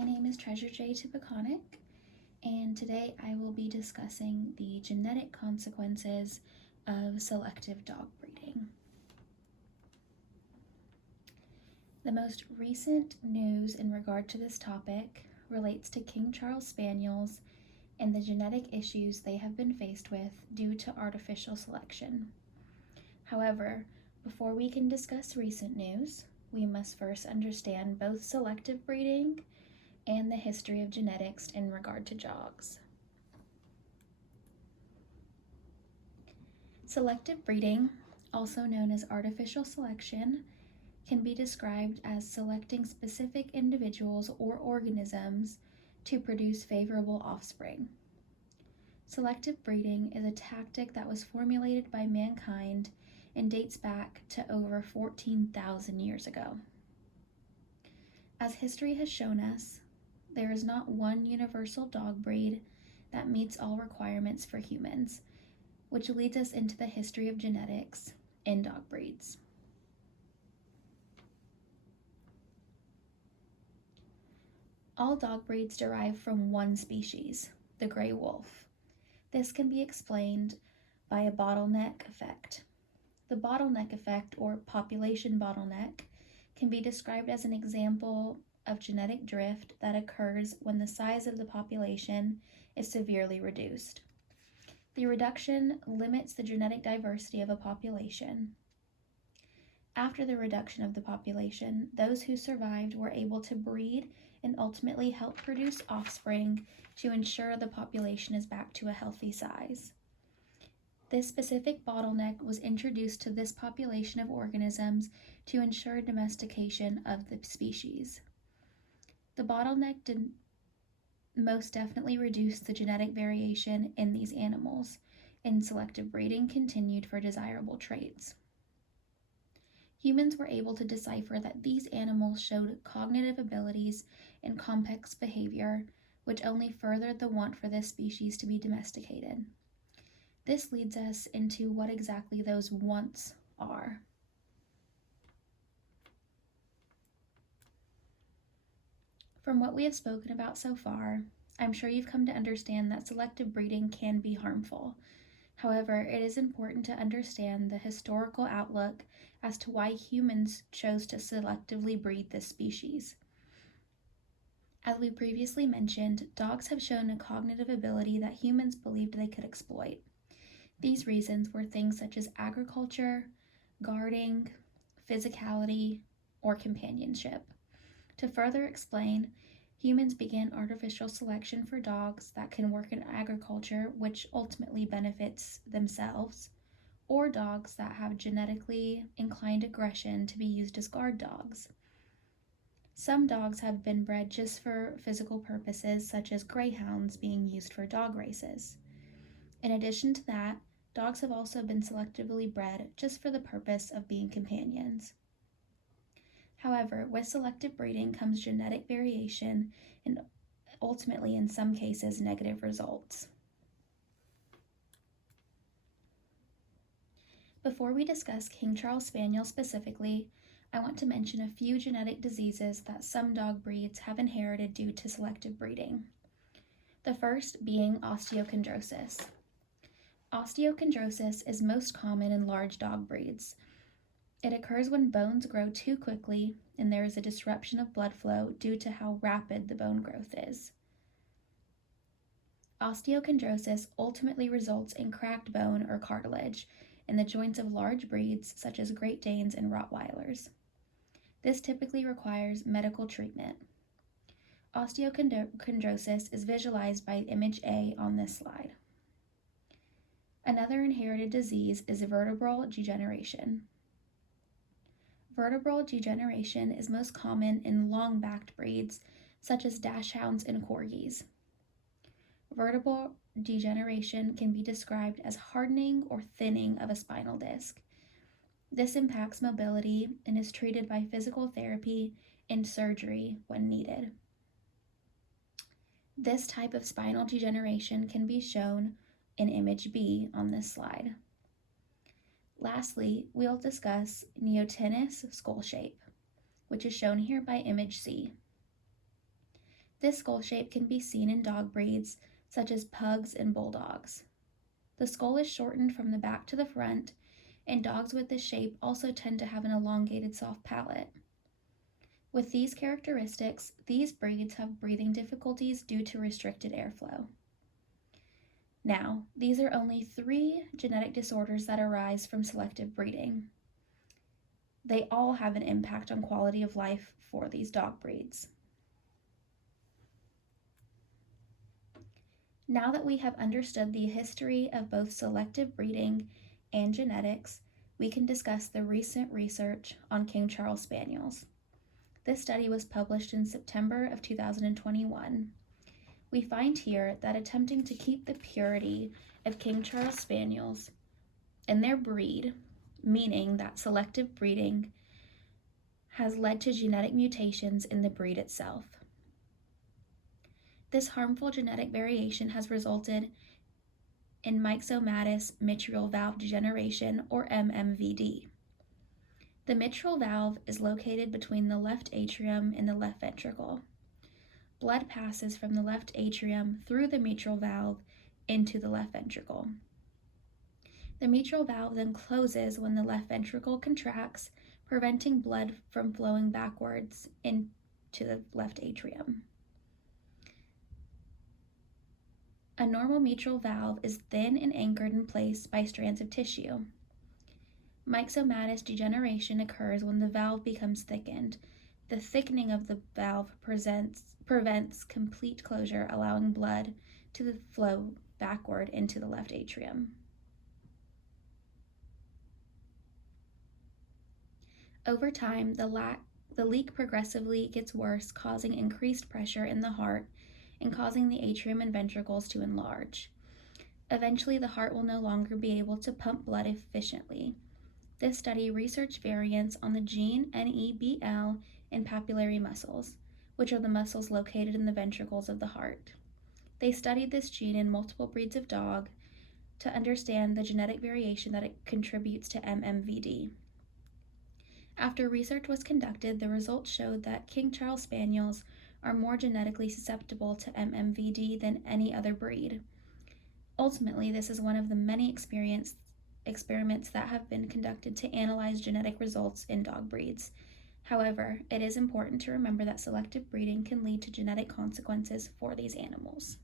My name is Tresur-Jay, and today I will be discussing the genetic consequences of selective dog breeding. The most recent news in regard to this topic relates to King Charles Spaniels and the genetic issues they have been faced with due to artificial selection. However, before we can discuss recent news, we must first understand both selective breeding and the history of genetics in regard to dogs. Selective breeding, also known as artificial selection, can be described as selecting specific individuals or organisms to produce favorable offspring. Selective breeding is a tactic that was formulated by mankind and dates back to over 14,000 years ago. As history has shown us, there is not one universal dog breed that meets all requirements for humans, which leads us into the history of genetics in dog breeds. All dog breeds derive from one species, the gray wolf. This can be explained by a bottleneck effect. The bottleneck effect, or population bottleneck, can be described as an example of genetic drift that occurs when the size of the population is severely reduced. The reduction limits the genetic diversity of a population. After the reduction of the population, those who survived were able to breed and ultimately help produce offspring to ensure the population is back to a healthy size. This specific bottleneck was introduced to this population of organisms to ensure domestication of the species. The bottleneck did most definitely reduce the genetic variation in these animals, and selective breeding continued for desirable traits. Humans were able to decipher that these animals showed cognitive abilities and complex behavior, which only furthered the want for this species to be domesticated. This leads us into what exactly those wants are. From what we have spoken about so far, I'm sure you've come to understand that selective breeding can be harmful. However, it is important to understand the historical outlook as to why humans chose to selectively breed this species. As we previously mentioned, dogs have shown a cognitive ability that humans believed they could exploit. These reasons were things such as agriculture, guarding, physicality, or companionship. To further explain, humans began artificial selection for dogs that can work in agriculture, which ultimately benefits themselves, or dogs that have genetically inclined aggression to be used as guard dogs. Some dogs have been bred just for physical purposes, such as greyhounds being used for dog races. In addition to that, dogs have also been selectively bred just for the purpose of being companions. However, with selective breeding comes genetic variation and ultimately, in some cases, negative results. Before we discuss King Charles Spaniel specifically, I want to mention a few genetic diseases that some dog breeds have inherited due to selective breeding. The first being osteochondrosis. Osteochondrosis is most common in large dog breeds. It occurs when bones grow too quickly and there is a disruption of blood flow due to how rapid the bone growth is. Osteochondrosis ultimately results in cracked bone or cartilage in the joints of large breeds such as Great Danes and Rottweilers. This typically requires medical treatment. Osteochondrosis is visualized by image A on this slide. Another inherited disease is vertebral degeneration. Vertebral degeneration is most common in long-backed breeds, such as dachshunds and corgis. Vertebral degeneration can be described as hardening or thinning of a spinal disc. This impacts mobility and is treated by physical therapy and surgery when needed. This type of spinal degeneration can be shown in image B on this slide. Lastly, we'll discuss neotenous skull shape, which is shown here by image C. This skull shape can be seen in dog breeds such as pugs and bulldogs. The skull is shortened from the back to the front, and dogs with this shape also tend to have an elongated soft palate. With these characteristics, these breeds have breathing difficulties due to restricted airflow. Now, these are only 3 genetic disorders that arise from selective breeding. They all have an impact on quality of life for these dog breeds. Now that we have understood the history of both selective breeding and genetics, we can discuss the recent research on King Charles Spaniels. This study was published in September of 2021. We find here that attempting to keep the purity of King Charles Spaniels in their breed, meaning that selective breeding, has led to genetic mutations in the breed itself. This harmful genetic variation has resulted in myxomatous mitral valve degeneration, or MMVD. The mitral valve is located between the left atrium and the left ventricle. Blood passes from the left atrium through the mitral valve into the left ventricle. The mitral valve then closes when the left ventricle contracts, preventing blood from flowing backwards into the left atrium. A normal mitral valve is thin and anchored in place by strands of tissue. Myxomatous degeneration occurs when the valve becomes thickened. The thickening of the valve prevents complete closure, allowing blood to flow backward into the left atrium. Over time, the leak progressively gets worse, causing increased pressure in the heart and causing the atrium and ventricles to enlarge. Eventually, the heart will no longer be able to pump blood efficiently. This study researched variants on the gene NEBL in papillary muscles, which are the muscles located in the ventricles of the heart. They studied this gene in multiple breeds of dog to understand the genetic variation that it contributes to MMVD. After research was conducted, the results showed that King Charles Spaniels are more genetically susceptible to MMVD than any other breed. Ultimately, this is one of the many experiments that have been conducted to analyze genetic results in dog breeds. However, it is important to remember that selective breeding can lead to genetic consequences for these animals.